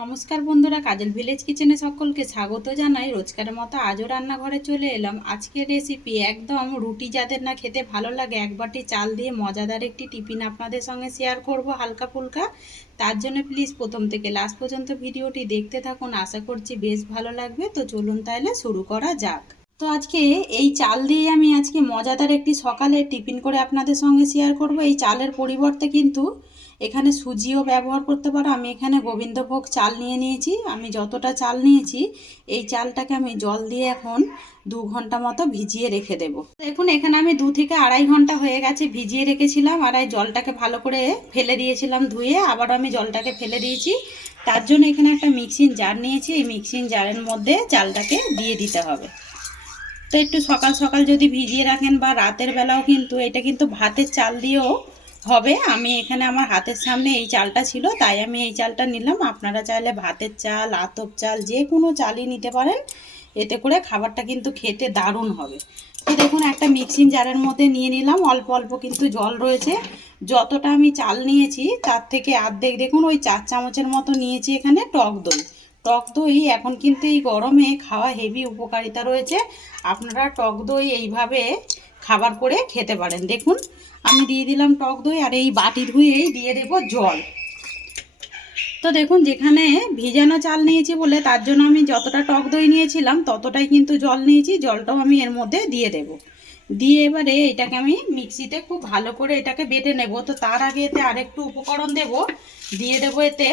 নমস্কার বন্ধুরা, কাজল ভিলেজ কিচেনে সকলকে স্বাগত জানাই। রোজকারের মতো আজও রান্নাঘরে চলে এলাম। আজকের রেসিপি একদম রুটি যাদের না খেতে ভালো লাগে, এক বাটি চাল দিয়ে মজাদার একটি টিফিন আপনাদের সঙ্গে শেয়ার করব হালকা ফুলকা। তার জন্য প্লিজ প্রথম থেকে লাস্ট পর্যন্ত ভিডিওটি দেখতে থাকুন, আশা করছি বেশ ভালো লাগবে। তো চলুন তাহলে শুরু করা যাক। তো আজকে এই চাল দিয়ে আমি আজকে মজাদার একটি সকালে টিফিন করে আপনাদের সঙ্গে শেয়ার করব। এই চালের পরিবর্তে কিন্তু এখানে সুজিও ব্যবহার করতে পারো। আমি এখানে গোবিন্দভোগ চাল নিয়ে নিয়েছি। আমি যতটা চাল নিয়েছি এই চালটাকে আমি জল দিয়ে এখন 2 ঘন্টা মতো ভিজিয়ে রেখে দেব। দেখুন এখানে আমি 2 থেকে আড়াই ঘন্টা হয়ে গেছে ভিজিয়ে রেখেছিলাম, আর এই জলটাকে ভালো করে ফেলে দিয়েছিলাম ধুয়ে, আবার আমি জলটাকে ফেলে দিয়েছি। তার জন্য এখানে একটা মিক্সিং জার নিয়েছি। এই মিক্সিং জারের মধ্যে চালটাকে দিয়ে দিতে হবে। তো একটু সকাল সকাল যদি ভিজিয়ে রাখেন বা রাতের বেলাও কিন্তু এটা কিন্তু ভাতের চাল দিয়েও হবে। আমি এখানে আমার হাতের সামনে এই চালটা ছিল তাই আমি এই চালটা নিলাম। আপনারা চাইলে ভাতের চাল, আতপ চাল যে কোনো চালই নিতে পারেন, এতে করে খাবারটা কিন্তু খেতে দারুণ হবে। তো দেখুন একটা মিক্সিং জারের মধ্যে নিয়ে নিলাম। অল্প অল্প কিন্তু জল রয়েছে। যতটা আমি চাল নিয়েছি তার থেকে অর্ধেক, দেখুন ওই 4 চামচের মতো নিয়েছি এখানে টক দই। টক দই এখন কিন্তু এই গরমে খাওয়া হেভি উপকারিতা রয়েছে। আপনারা টক দই এইভাবে খাবার করে খেতে পারেন। দেখুন আমি দিয়ে দিলাম টক দই, আর এই বাটি ধুয়েই দিয়ে দেব জল। তো দেখুন যেখানে ভিজানো চাল নিয়েছি বলে তার জন্য আমি যতটা টক দই নিয়েছিলাম ততটাই কিন্তু জল নিয়েছি। জলটাও আমি এর মধ্যে দিয়ে দেব। দিয়ে এবারে এটাকে আমি মিক্সিতে খুব ভালো করে এটাকে বেটে নেব। তো তার আগে এতে আরেকটু উপকরণ দেব। দিয়ে দেব এতে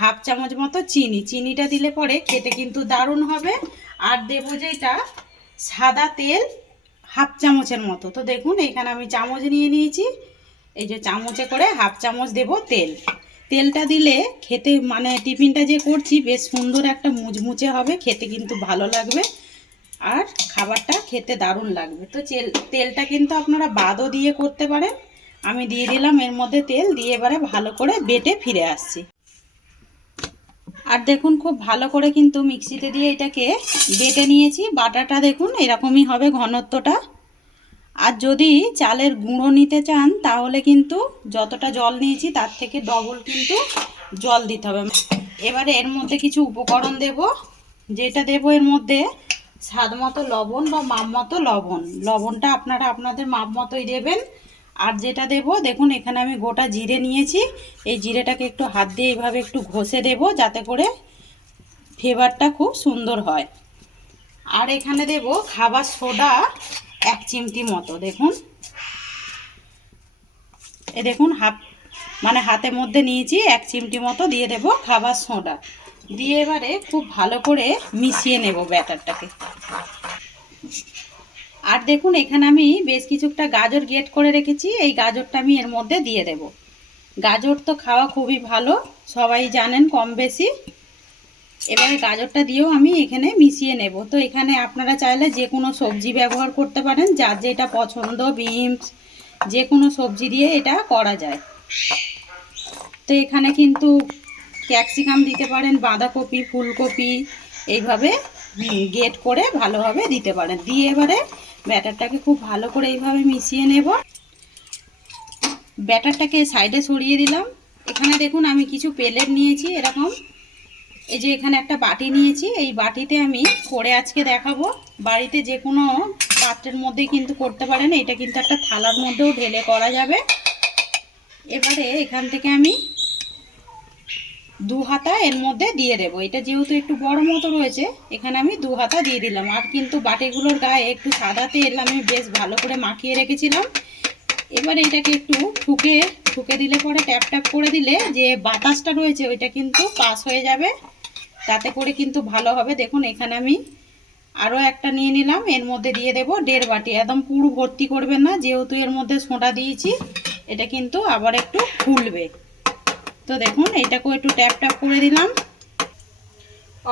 হাফ চামচ মতো চিনি। চিনিটা দিলে পরে খেতে কিন্তু দারুণ হবে। আর দেবো যেটা সাদা তেল, হাফ চামচের মতো। তো দেখুন এখানে আমি চামচ নিয়ে নিয়েছি। এই যে চামচে করে হাফ চামচ দেব তেল। তেলটা দিলে খেতে মানে টিফিনটা যে করছি বেশ সুন্দর একটা মুচমুচে হবে, খেতে কিন্তু ভালো লাগবে আর খাবারটা খেতে দারুণ লাগবে। তো তেলটা কিন্তু আপনারা বাদও দিয়ে করতে পারেন। আমি দিয়ে দিলাম এর মধ্যে তেল, দিয়ে এবারে ভালো করে বেটে ফিরে আসছি। আর দেখুন খুব ভালো করে কিন্তু মিক্সিতে দিয়ে এটাকে বেটে নিয়েছি। বাটাটা দেখুন এরকমই হবে ঘনত্বটা। আর যদি চালের গুঁড়ো নিতে চান তাহলে কিন্তু যতটা জল নিয়েছি তার থেকে ডবল কিন্তু জল দিতে হবে। এবারে এর মধ্যে কিছু উপকরণ দেব। যেটা দেব এর মধ্যে স্বাদ মতো লবণ বা মাপ মতো লবণ। লবণটা আপনারা আপনাদের মাপ মতোই দেবেন। আর যেটা দেব দেখুন এখানে আমি গোটা জিরে নিয়েছি। এই জিরেটাকে একটু হাত দিয়ে এইভাবে একটু ঘষে দেব যাতে করে ফ্লেভারটা খুব সুন্দর হয়। আর এখানে দেব খাবার সোডা 1 চিমটি মতো। দেখুন দেখুন হাতের মধ্যে নিয়েছি 1 চিমটি মতো দিয়ে দেব খাবার সোডা। দিয়ে এবারে খুব ভালো করে মিশিয়ে নেব ব্যাটারটাকে। আর দেখুন এখানে আমি বেশ কিছুটা গাজর গ্রেট করে রেখেছি। এই গাজরটা আমি এর মধ্যে দিয়ে দেব। গাজর তো খাওয়া খুবই ভালো, সবাই জানেন কম বেশি। এবারে গাজরটা দিয়েও আমি এখানে মিশিয়ে নেব। তো এখানে আপনারা চাইলে যে কোনো সবজি ব্যবহার করতে পারেন, যার যেটা পছন্দ, বিনস যে কোনো সবজি দিয়ে এটা করা যায়। তো এখানে কিন্তু ক্যাপসিকাম দিতে পারেন, বাঁধাকপি, ফুলকপি এইভাবে গ্রেট করে ভালোভাবে দিতে পারেন। দিয়ে এবারে ব্যাটারটাকে খুব ভালো করে এইভাবে মিশিয়ে নেব। ব্যাটারটাকে সাইডে সরিয়ে দিলাম। এখানে দেখুন আমি কিছু প্লেট নিয়েছি এরকম। এই যে এখানে একটা বাটি নিয়েছি, এই বাটিতে আমি করে আজকে দেখাবো। বাড়িতে যে কোনো পাত্রের মধ্যেই কিন্তু করতে পারেন, এটা কিন্তু একটা থালার মধ্যেও ঢেলে করা যাবে। এবারে এখান থেকে আমি 2 হাতা এর মধ্যে দিয়ে দেব। এটা যেহেতু একটু বড় মতো রয়েছে এখানে আমি 2 হাতা দিয়ে দিলাম। আর কিন্তু বাটিগুলোর গায়ে একটু সাদা তেল আমি বেশ ভালো করে মাখিয়ে রেখেছিলাম। এবারে এটাকে একটু ঠুকে দিলে পরে ট্যাপ ট্যাপ করে দিলে যে বাতাসটা রয়েছে ওইটা কিন্তু পাস হয়ে যাবে, তাতে করে কিন্তু ভালো হবে। দেখুন এখানে আমি আরও একটা নিয়ে নিলাম, এর মধ্যে দিয়ে দেব 1.5 বাটি। একদম পুরো ভর্তি করবেন না, যেহেতু এর মধ্যে সোঁটা দিয়েছি এটা কিন্তু আবার একটু ফুলবে। তো দেখুন এইটাকেও একটু ট্যাপ ট্যাপ করে দিলাম।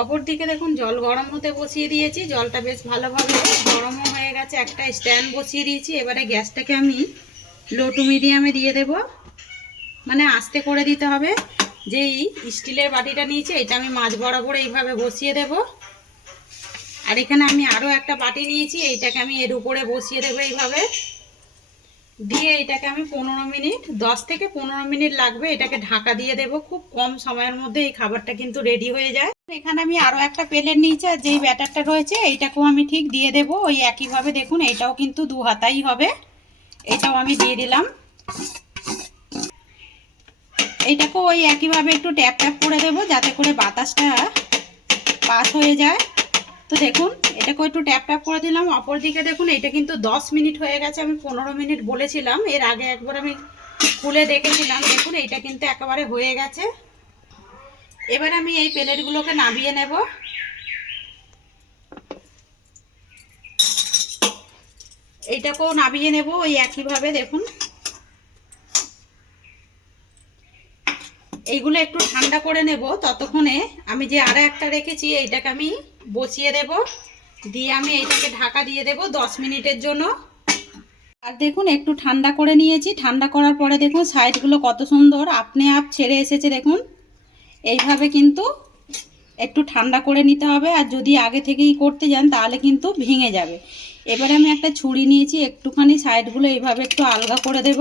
অপর দিকে দেখুন জল গরম হতে বসিয়ে দিয়েছি। জলটা বেশ ভালোভাবে গরমও হয়ে গেছে। একটা স্ট্যান্ড বসিয়ে দিয়েছি। এবারে গ্যাসটাকে আমি লো টু মিডিয়ামে দিয়ে দেব, মানে আস্তে করে দিতে হবে। যেই স্টিলের বাটিটা নিয়েছি এটা আমি মাঝ বরাবর এইভাবে বসিয়ে দেব। আর এখানে আমি আরও একটা বাটি নিয়েছি, এইটাকে আমি এর উপরে বসিয়ে দেবো এইভাবে। দিয়ে এটাকে আমি 15 মিনিট, 10 থেকে 15 মিনিট লাগবে, এটাকে ঢাকা দিয়ে দেব। খুব কম সময়ের মধ্যে এই খাবারটা কিন্তু রেডি হয়ে যায়। এখানে আমি আরও একটা প্লেট নিয়েছি, আর যেই ব্যাটারটা রয়েছে এইটাকেও আমি ঠিক দিয়ে দেব ওই একইভাবে। দেখুন এটাও কিন্তু 2 হাতাই হবে, এটাও আমি দিয়ে দিলাম। এইটাকেও ওই একইভাবে একটু ট্যাপ ট্যাপ করে দেবো যাতে করে বাতাসটা পাস হয়ে যায়। তো দেখুন এটাকেও একটু ট্যাপ ট্যাপ করে দিলাম। অপর দিকে দেখুন এটা কিন্তু 10 মিনিট হয়ে গেছে, আমি 15 মিনিট বলেছিলাম, এর আগে একবার আমি খুলে দেখেছিলাম। দেখুন এটা কিন্তু একেবারে হয়ে গেছে। এবার আমি এই প্লেটগুলোকে নামিয়ে নেব। এইটাকেও নামিয়ে নেব ওই একইভাবে। দেখুন এইগুলো একটু ঠান্ডা করে নেব, ততক্ষণে আমি যে আরো একটা রেখেছি এইটাকে আমি বসিয়ে দেব, দিয়ে আমি এইটাকে ঢাকা দিয়ে দেব 10 মিনিটের জন্য। আর দেখুন একটু ঠান্ডা করে নিয়েছি, ঠান্ডা করার পরে দেখুন সাইডগুলো কত সুন্দর আপনি আপ ছেড়ে এসেছে। দেখুন এইভাবে কিন্তু একটু ঠান্ডা করে নিতে হবে, আর যদি আগে থেকেই করতে যান তাহলে কিন্তু ভেঙে যাবে। এবারে আমি একটা ছুরি নিয়েছি, একটুখানি সাইডগুলো এইভাবে একটু আলগা করে দেব।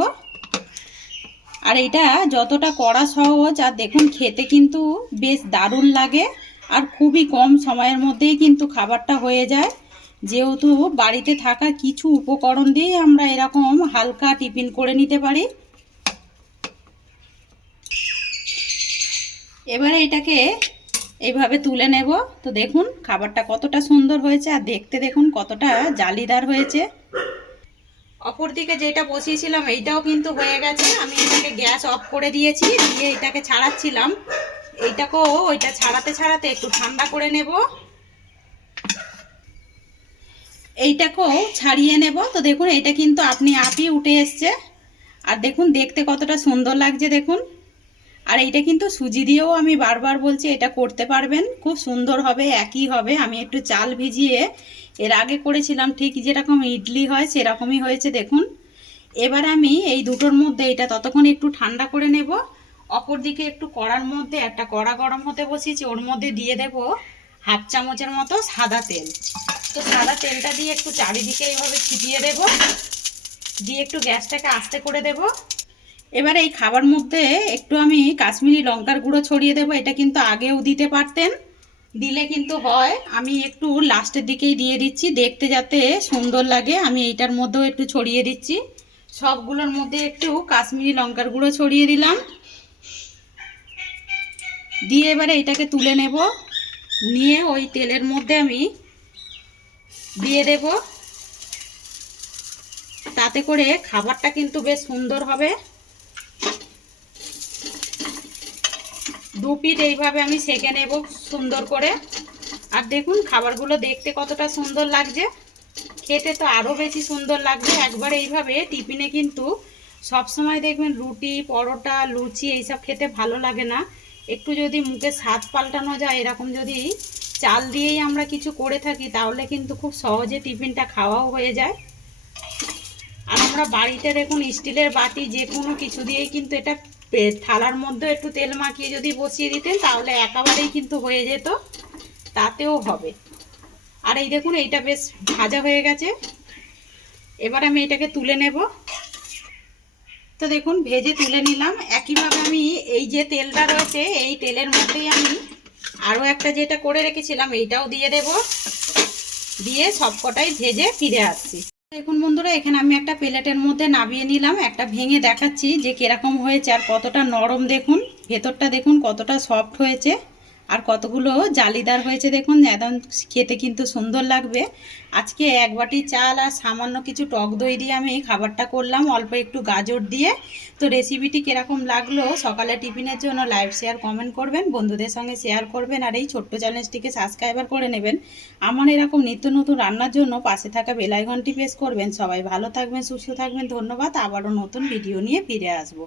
আর এটা যতটা করা সহজ, আর দেখুন খেতে কিন্তু বেশ দারুণ লাগে, আর খুবই কম সময়ের মধ্যেই কিন্তু খাবারটা হয়ে যায়। যেহেতু বাড়িতে থাকা কিছু উপকরণ দিয়েই আমরা এরকম হালকা টিফিন করে নিতে পারি। এবারে এটাকে এইভাবে তুলে নেব। তো দেখুন খাবারটা কতটা সুন্দর হয়েছে, আর দেখতে দেখুন কতটা জালিদার হয়েছে। অপর দিকে যেটা বসিয়েছিলাম এইটাও কিন্তু হয়ে গেছে, আমি এটাকে গ্যাস অফ করে দিয়েছি, দিয়ে এটাকে ছাড়াচ্ছিলাম। এইটাকেও ওইটা ছাড়াতে ছাড়াতে একটু ঠান্ডা করে নেব। এইটাকেও ছাড়িয়ে নেব। তো দেখুন এটা কিন্তু আপনি আপই উঠে এসছে, আর দেখুন দেখতে কতটা সুন্দর লাগছে দেখুন। আর এইটা কিন্তু সুজি দিয়েও আমি বারবার বলছি এটা করতে পারবেন, খুব সুন্দর হবে, একই হবে। আমি একটু চাল ভিজিয়ে এর আগে করেছিলাম, ঠিক যেরকম ইডলি হয় সেরকমই হয়েছে দেখুন। এবার আমি এই দুটোর মধ্যে এটা ততক্ষণ একটু ঠান্ডা করে নেব। অপর দিকে একটু কড়ার মধ্যে একটা কড়া গরম হতে বসিয়েছি, ওর মধ্যে দিয়ে দেব 1/2 চামচের মতো সাদা তেল। তো সাদা তেলটা দিয়ে একটু চারিদিকে এইভাবে ছিটিয়ে দেব, দিয়ে একটু গ্যাসটাকে আস্তে করে দেব। এবারে এই খাবার মধ্যে একটু আমি কাশ্মীরি লঙ্কার গুঁড়ো ছড়িয়ে দেব, এটা কিন্তু আগেও দিতে পারতেন, দিলে কিন্তু হয়। আমি একটু লাস্টের দিকেই দিয়ে দিচ্ছি দেখতে যাতে সুন্দর লাগে। আমি এইটার মধ্যেও একটু ছড়িয়ে দিচ্ছি, সবগুলোর মধ্যে একটু কাশ্মীরি লঙ্কার গুঁড়ো ছড়িয়ে দিলাম। দিয়ে এবারে এটাকে তুলে নেব, নিয়ে ওই তেলের মধ্যে আমি দিয়ে দেব, তাতে করে খাবারটা কিন্তু বেশ সুন্দর হবে। 2 পিঠ এইভাবে আমি সেঁকে নেব সুন্দর করে। আর দেখুন খাবারগুলো দেখতে কতটা সুন্দর লাগছে, খেতে তো আরও বেশি সুন্দর লাগবে। একবার এইভাবে টিফিনে কিন্তু সব সময় দেখবেন রুটি পরোটা লুচি এইসব খেতে ভালো লাগে না, একটু যদি মুখে স্বাদ পাল্টানো যায়, এরকম যদি চাল দিয়েই আমরা কিছু করে থাকি তাহলে কিন্তু খুব সহজে টিফিনটা খাওয়াও হয়ে যায়। আর আমরা বাড়িতে দেখুন স্টিলের বাটি যে কোনো কিছু দিয়েই কিন্তু এটা থালার মধ্যে একটু তেল মাখিয়ে যদি বসিয়ে দিতেন তাহলে একেবারেই কিন্তু হয়ে যেত, তাতেও হবে। আর এই দেখুন এইটা বেশ ভাজা হয়ে গেছে, এবার আমি এটাকে তুলে নেব। তো দেখুন ভেজে তুলে নিলাম। একইভাবে আমি এই যে তেলটা রয়েছে এই তেলের মধ্যেই আমি আরও একটা যেটা করে রেখেছিলাম এইটাও দিয়ে দেব, দিয়ে সবকটাই ভেজে ফিরে আসছি। দেখুন বন্ধুরা এখানে আমি একটা প্লেটের মধ্যে নামিয়ে নিলাম, একটা ভেঙে দেখাচ্ছি যে কিরকম হয়েছে আর কতটা নরম। দেখুন ভেতরটা দেখুন কতটা সফট হয়েছে, আর কতগুলো জালিদার হয়েছে দেখুন, একদম খেতে কিন্তু সুন্দর লাগবে। আজকে 1 বাটি চাল আর সামান্য কিছু টক দই দিয়ে আমি খাবারটা করলাম, অল্প একটু গাজর দিয়ে। তো রেসিপিটি কীরকম লাগলো সকালে টিফিনের জন্য লাইভ শেয়ার কমেন্ট করবেন, বন্ধুদের সঙ্গে শেয়ার করবেন, আর এই ছোট্ট চ্যানেলটিকে সাবস্ক্রাইবার করে নেবেন। আমার এরকম নিত্য নতুন রান্নার জন্য পাশে থাকা বেল আইকনটি প্রেস করবেন। সবাই ভালো থাকবেন, সুস্থ থাকবেন, ধন্যবাদ। আবারও নতুন ভিডিও নিয়ে ফিরে আসবো।